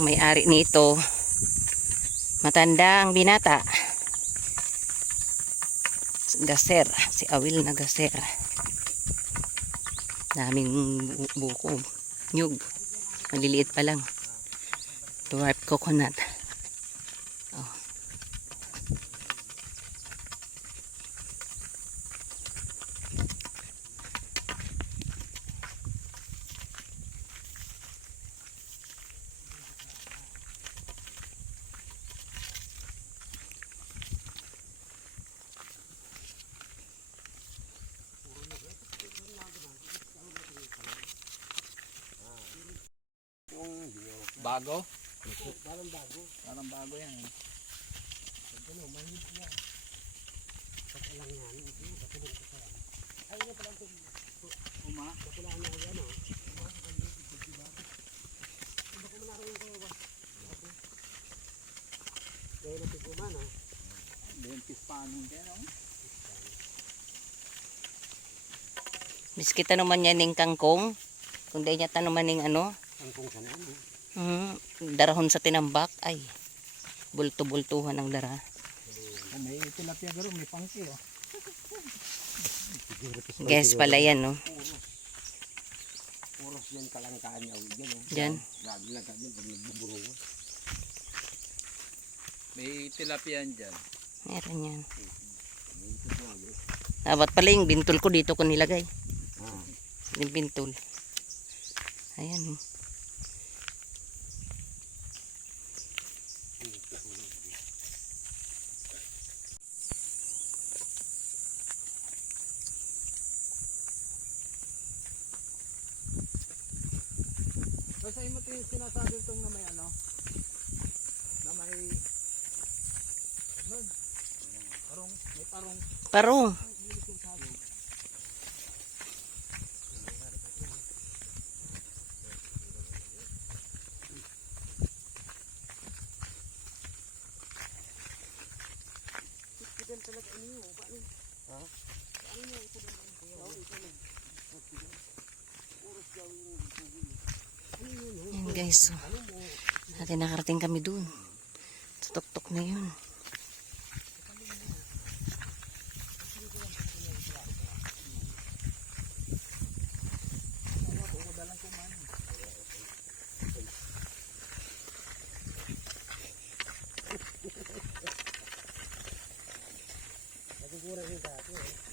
Ang may-ari nito, matanda ang binata. Gaser, si Awil na gaser. Daming buko, nyug. Maliliit pa lang. Dwarf coconut. Oh. Bago? Parang bago yan. Ano, mahit yan. Basta lang yan. Katulog ko yan. Ay, ano pala ito? Kapulaan na ako yan, o. Hindi ko manaroon kayo ba? Gaya ng tiguman, o. Lentis panon dyan, o. Biskita naman yan ng kangkong. Kung di niya tanuman ng ano. Kangkong sana, ano? Darahon sa tinambak. Ay, bulto-bultuhan ang dara. May tilapia garo, may pangki, o. Guys pala yan, no? Puros yan kalangkaan niya. Dyan. Lagi lang ka din pag nagbuburo. May tilapia dyan. Meron yan. Dapat pala yung bintol ko dito ko nilagay. Yung bintol. Ayan, oh. Basta yung sinasabi itong na may ano, na may parong, may parong. Parong. Yan guys, so, natin nakarating kami dun sa tuktok na yun. Nagugura rin dati, eh.